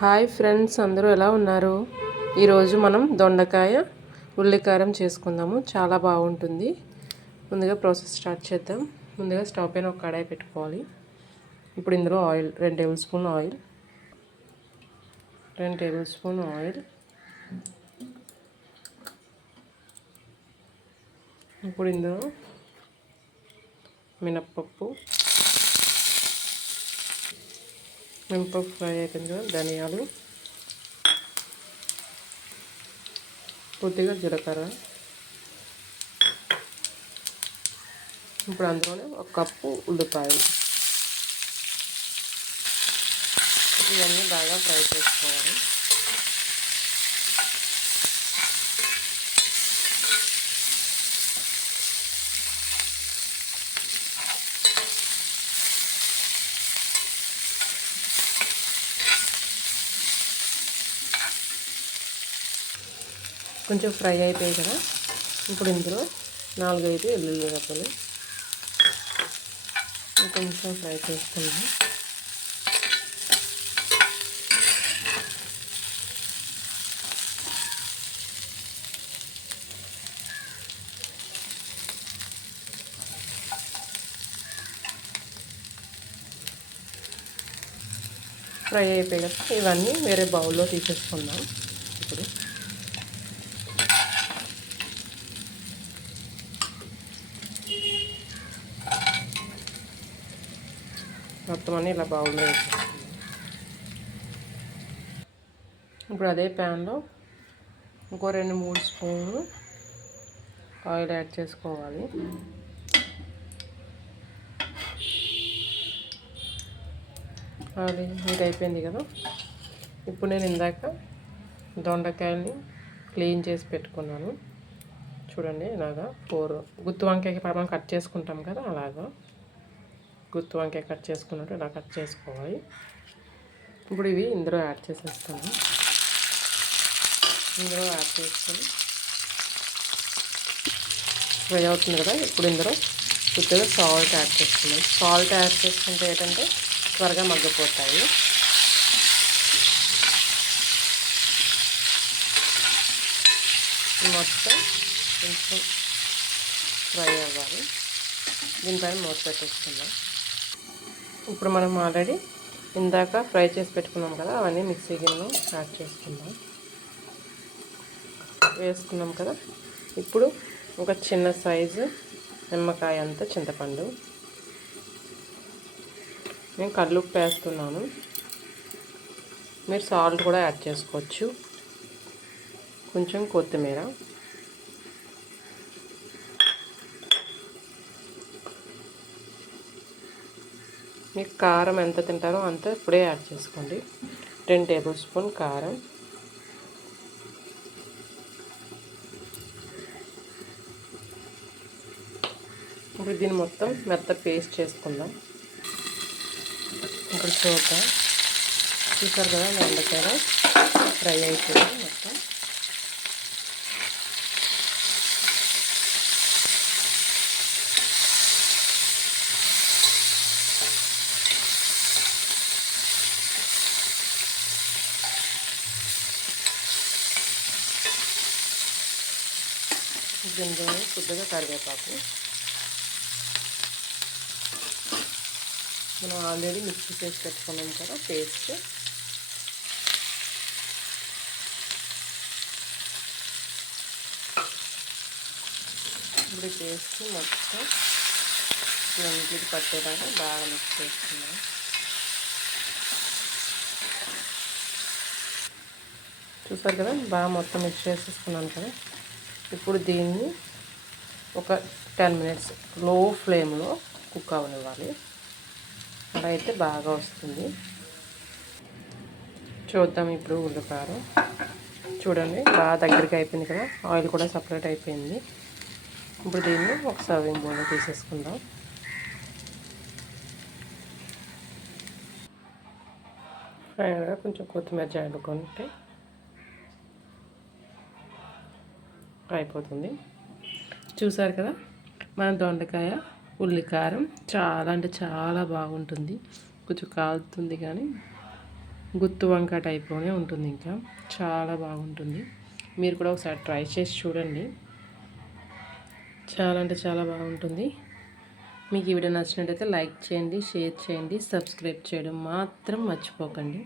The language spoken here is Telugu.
హాయ్ ఫ్రెండ్స్, అందరూ ఎలా ఉన్నారు? ఈరోజు మనం దొండకాయ ఉల్లికారం చేసుకుందాము. చాలా బాగుంటుంది. ముందుగా ప్రాసెస్ స్టార్ట్ చేద్దాం. ముందుగా స్టవ్ పైన ఒక కడాయి పెట్టుకోవాలి. ఇప్పుడు ఇందులో ఆయిల్ 2 టేబుల్ స్పూన్ ఆయిల్. ఇప్పుడు ఇందులో మినప్పప్పు ఫ్రై అయిపోయింది కదా, ధనియాలు, కొద్దిగా జీలకర్ర. ఇప్పుడు అందులోనే 1 కప్పు ఉల్లిపాయలు. ఇవన్నీ బాగా ఫ్రై చేసుకోవాలి. కొంచెం ఫ్రై అయిపోయాయి కదా, ఇప్పుడు ఇందులో 4-5 వెల్లుల్లి రెబ్బలు కొంచెం ఫ్రై చేసుకుందాం. ఫ్రై అయిపోయాయి కదా, ఇవన్నీ వేరే బౌల్లో తీసేసుకుందాం. ఇప్పుడు మొత్తం అన్నీ ఇలా బౌల్లో వేసేసుకుందాం. ఇప్పుడు అదే ప్యాన్లో ఇంకో 2-3 స్పూన్లు ఆయిల్ యాడ్ చేసుకోవాలి. అది హీట్ అయిపోయింది కదా, ఇప్పుడు నేను ఇందాక దొండకాయల్ని క్లీన్ చేసి పెట్టుకున్నాను. చూడండి, ఇలాగా 4 గుత్తి వంకాయకి మనం కట్ చేసుకుంటాం కదా, అలాగా గుత్తి వంకాయ కట్ చేసుకున్నట్టు ఇలా కట్ చేసుకోవాలి. ఇప్పుడు ఇవి ఇందులో యాడ్ చేసేస్తాను. ఇందులో యాడ్ చేసుకొని ఫ్రై అవుతుంది కదా, ఇప్పుడు ఇందులో కొద్దిగా సాల్ట్ యాడ్ చేసుకున్నాం. సాల్ట్ యాడ్ చేసుకుంటే ఏంటంటే త్వరగా మగ్గిపోతాయి. మొత్తం కొంచెం ఫ్రై అవ్వాలి. దీనిపైన మూత పెట్టేసుకుందాం. ఇప్పుడు మనం ఆల్రెడీ ఇందాక ఫ్రై చేసి పెట్టుకున్నాం కదా, అవన్నీ మిక్సీ గిన్నెలో యాడ్ వేసుకున్నాం కదా. ఇప్పుడు ఒక చిన్న సైజు నిమ్మకాయ అంత చింతపండు, నేను కల్లుప్పు వేస్తున్నాను. మీరు సాల్ట్ కూడా యాడ్ చేసుకోవచ్చు. కొంచెం కొత్తిమీర, మీకు కారం ఎంత తింటారో అంత ఇప్పుడే యాడ్ చేసుకోండి. 10 టేబుల్ స్పూన్ కారం. ఇప్పుడు దీన్ని మొత్తం మెత్త పేస్ట్ చేసుకుందాం. ఇప్పుడు చూసారు కదా, దొండకాయ ఫ్రై అయిపోయింది మొత్తం. దీనిలో కొద్దిగా కరివేపాకు. మనం ఆల్రెడీ మిక్సీ చేసి పెట్టుకున్నాం కదా పేస్ట్, ఇప్పుడు పేస్ట్ మొత్తం ఇంటికి పట్టేలాగా బాగా మిక్స్ చేసుకున్నాం. చూసారు కదా, బాగా మొత్తం మిక్స్ చేసేసుకున్నాను కదా. ఇప్పుడు దీన్ని ఒక 10 మినిట్స్ లో ఫ్లేమ్లో కుక్ అవ్వనివ్వాలి. అలా అయితే బాగా వస్తుంది. చూద్దాం. ఇప్పుడు ఉల్లికారం చూడండి, బాగా దగ్గరికి అయిపోయింది కదా, ఆయిల్ కూడా సపరేట్ అయిపోయింది. ఇప్పుడు దీన్ని ఒక సర్వింగ్ బౌల్లో తీసేసుకుందాం. ఫైనల్గా కొంచెం కొత్తిమీర జల్లుకుంటే అయిపోతుంది. చూసారు కదా, మన దొండకాయ ఉల్లికారం చాలా అంటే చాలా బాగుంటుంది. కొంచెం కాలుతుంది కానీ గుత్తు వంకాయ టైప్లోనే ఉంటుంది. ఇంకా చాలా బాగుంటుంది. మీరు కూడా ఒకసారి ట్రై చేసి చూడండి. చాలా అంటే చాలా బాగుంటుంది. మీకు ఈ వీడియో నచ్చినట్టయితే లైక్ చేయండి, షేర్ చేయండి, సబ్స్క్రైబ్ చేయడం మాత్రం మర్చిపోకండి.